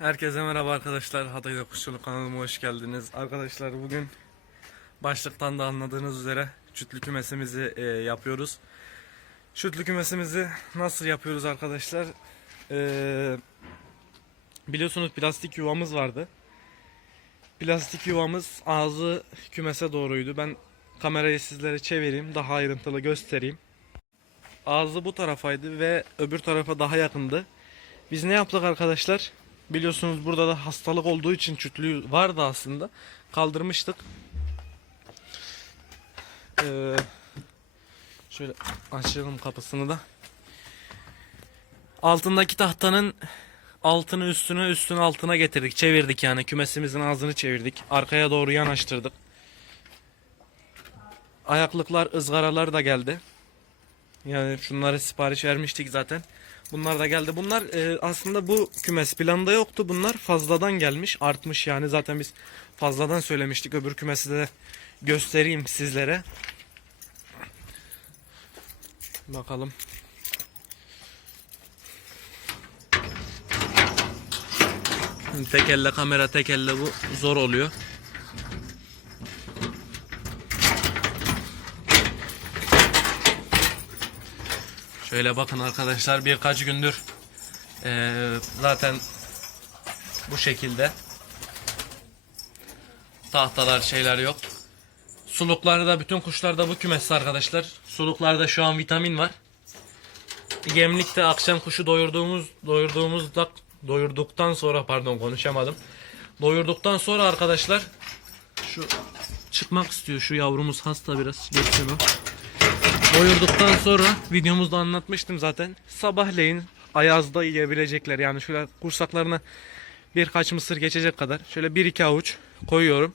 Herkese merhaba arkadaşlar. Hatay'da Kuşçuluk kanalıma hoş geldiniz. Arkadaşlar bugün başlıktan da anladığınız üzere çütlü kümesimizi e, yapıyoruz. Çütlü kümesimizi nasıl yapıyoruz arkadaşlar? E, biliyorsunuz plastik yuvamız vardı. Plastik yuvamız ağzı kümese doğruydu. Ben kamerayı sizlere çevireyim daha ayrıntılı göstereyim. Ağzı bu tarafaydı ve öbür tarafa daha yakındı. Biz ne yaptık arkadaşlar? Biliyorsunuz burada da hastalık olduğu için çütlüğü vardı aslında. Kaldırmıştık. Ee, şöyle açalım kapısını da. Altındaki tahtanın altını üstüne üstünü altına getirdik. Çevirdik yani kümesimizin ağzını çevirdik. Arkaya doğru yanaştırdık. Ayaklıklar, ızgaralar da geldi. Yani şunları sipariş vermiştik zaten. Bunlar da geldi. Bunlar e, aslında bu kümes planda yoktu. Bunlar fazladan gelmiş, artmış yani. Zaten biz fazladan söylemiştik. Öbür kümesi de göstereyim sizlere. Bakalım. Tek elle kamera, tek elle bu zor oluyor. Şöyle bakın arkadaşlar birkaç gündür eee, zaten bu şekilde tahtalar şeyler yok. Suluklarda bütün kuşlarda bu kümeste arkadaşlar. Suluklarda şu an vitamin var. Gemlikte akşam kuşu doyurduğumuz doyurduğumuzda doyurduktan sonra pardon konuşamadım. Doyurduktan sonra arkadaşlar şu çıkmak istiyor şu yavrumuz hasta biraz geçsin o. Doyurduktan sonra videomuzda anlatmıştım zaten. Sabahleyin ayazda yiyebilecekler yani şöyle kursaklarına birkaç mısır geçecek kadar şöyle bir iki avuç koyuyorum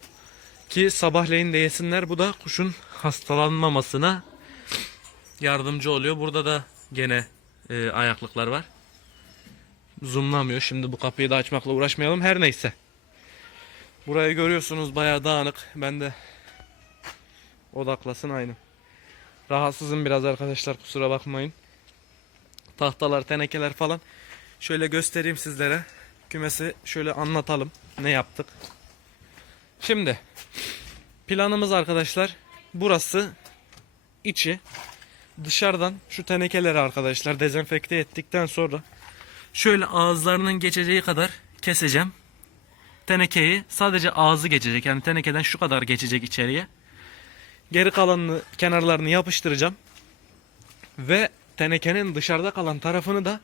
ki sabahleyin de yesinler. Bu da kuşun hastalanmamasına yardımcı oluyor. Burada da gene e, ayaklıklar var. Zoomlamıyor. Şimdi bu kapıyı da açmakla uğraşmayalım. Her neyse. Burayı görüyorsunuz bayağı dağınık. Ben de odaklasın aynı. Rahatsızım biraz arkadaşlar kusura bakmayın. Tahtalar, tenekeler falan. Şöyle göstereyim sizlere. Kümesi şöyle anlatalım. Ne yaptık. Şimdi planımız arkadaşlar burası içi dışarıdan şu tenekeleri arkadaşlar dezenfekte ettikten sonra şöyle ağızlarının geçeceği kadar keseceğim. Tenekeyi sadece ağzı geçecek. Yani tenekeden şu kadar geçecek içeriye. Geri kalanını kenarlarını yapıştıracağım. Ve tenekenin dışarıda kalan tarafını da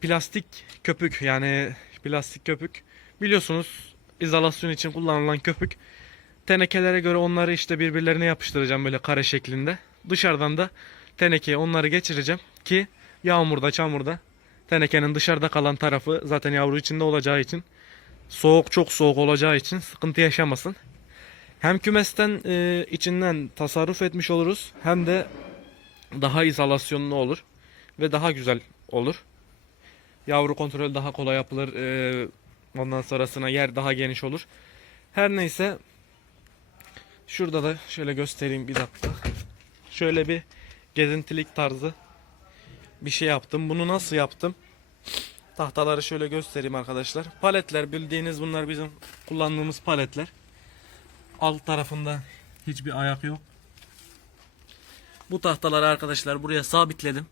plastik köpük yani plastik köpük biliyorsunuz izolasyon için kullanılan köpük. Tenekelere göre onları işte birbirlerine yapıştıracağım böyle kare şeklinde. Dışarıdan da tenekeye onları geçireceğim ki yağmurda çamurda tenekenin dışarıda kalan tarafı zaten yavru içinde olacağı için soğuk çok soğuk olacağı için sıkıntı yaşamasın. Hem kümesten e, içinden tasarruf etmiş oluruz hem de daha izolasyonlu olur ve daha güzel olur. Yavru kontrol daha kolay yapılır. e, ondan sonrasına yer daha geniş olur. Her neyse şurada da şöyle göstereyim bir dakika. Şöyle bir gezintilik tarzı bir şey yaptım. Bunu nasıl yaptım? Tahtaları şöyle göstereyim arkadaşlar. Paletler bildiğiniz bunlar bizim kullandığımız paletler. Alt tarafında hiçbir ayak yok. Bu tahtaları arkadaşlar buraya sabitledim.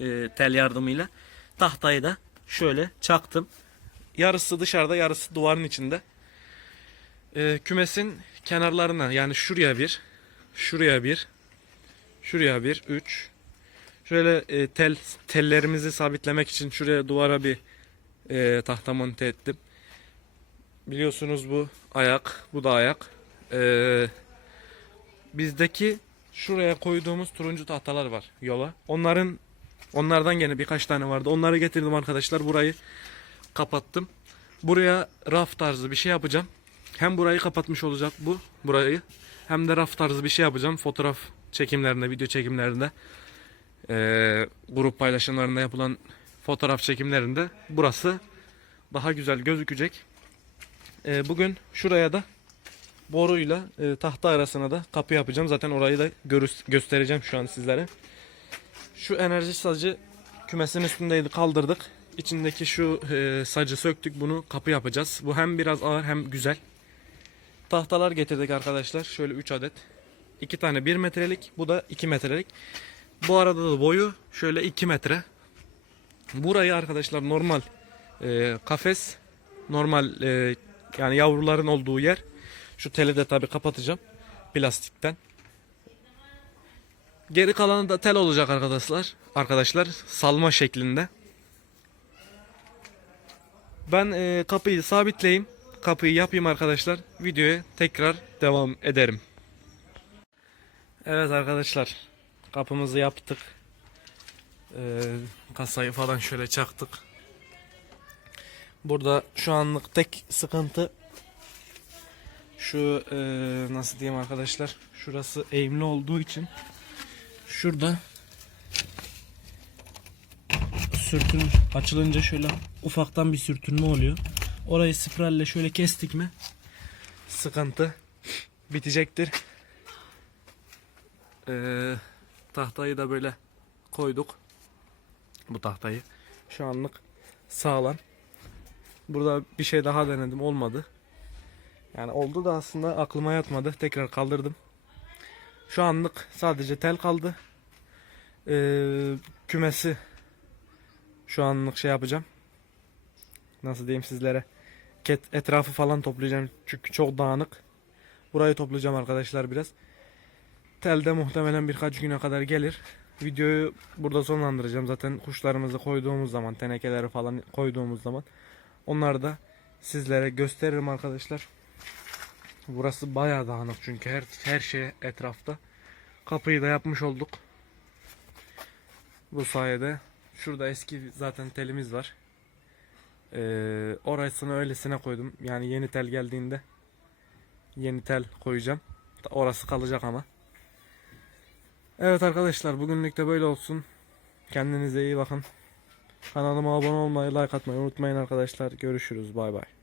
Ee, tel yardımıyla. Tahtayı da şöyle çaktım. Yarısı dışarıda yarısı duvarın içinde. Ee, kümesin kenarlarına yani şuraya bir, şuraya bir, şuraya bir, üç. Şöyle e, tel tellerimizi sabitlemek için şuraya duvara bir e, tahta monte ettim. Biliyorsunuz bu ayak, bu da ayak. Ee, bizdeki şuraya koyduğumuz turuncu tahtalar var yola. Onların onlardan gene birkaç tane vardı. Onları getirdim arkadaşlar. Burayı kapattım. Buraya raf tarzı bir şey yapacağım. Hem burayı kapatmış olacak bu burayı. Hem de raf tarzı bir şey yapacağım. Fotoğraf çekimlerinde, video çekimlerinde, ee, grup paylaşımlarında yapılan fotoğraf çekimlerinde burası daha güzel gözükecek. Ee, bugün şuraya da boruyla e, tahta arasına da kapı yapacağım. Zaten orayı da göstereceğim şu an sizlere. Şu enerji sacı kümesin üstündeydi kaldırdık. içindeki şu e, sacı söktük. Bunu kapı yapacağız. Bu hem biraz ağır hem güzel. Tahtalar getirdik arkadaşlar. Şöyle 3 adet. 2 tane 1 metrelik. Bu da 2 metrelik. Bu arada da boyu şöyle 2 metre. Burayı arkadaşlar normal e, kafes. Normal e, yani yavruların olduğu yer. Şu teli de tabi kapatacağım. Plastikten. Geri kalanı da tel olacak arkadaşlar. Arkadaşlar salma şeklinde. Ben e, kapıyı sabitleyeyim. Kapıyı yapayım arkadaşlar. Videoya tekrar devam ederim. Evet arkadaşlar. Kapımızı yaptık. E, kasayı falan şöyle çaktık. Burada şu anlık tek sıkıntı şu e, nasıl diyeyim arkadaşlar. Şurası eğimli olduğu için şurada sürtün açılınca şöyle ufaktan bir sürtünme oluyor. Orayı spiralle şöyle kestik mi sıkıntı bitecektir. Ee, tahtayı da böyle koyduk. Bu tahtayı. Şu anlık sağlam. Burada bir şey daha denedim olmadı. Yani oldu da aslında aklıma yatmadı. Tekrar kaldırdım. Şu anlık sadece tel kaldı. Ee, kümesi şu anlık şey yapacağım. Nasıl diyeyim sizlere. Ket, etrafı falan toplayacağım. Çünkü çok dağınık. Burayı toplayacağım arkadaşlar biraz. Tel de muhtemelen birkaç güne kadar gelir. Videoyu burada sonlandıracağım. Zaten kuşlarımızı koyduğumuz zaman, tenekeleri falan koyduğumuz zaman onları da sizlere gösteririm arkadaşlar. Burası bayağı dağınık çünkü her her şey etrafta. Kapıyı da yapmış olduk. Bu sayede şurada eski zaten telimiz var. Ee, orasını öylesine koydum. Yani yeni tel geldiğinde yeni tel koyacağım. Orası kalacak ama. Evet arkadaşlar bugünlük de böyle olsun. Kendinize iyi bakın. Kanalıma abone olmayı, like atmayı unutmayın arkadaşlar. Görüşürüz. Bay bay.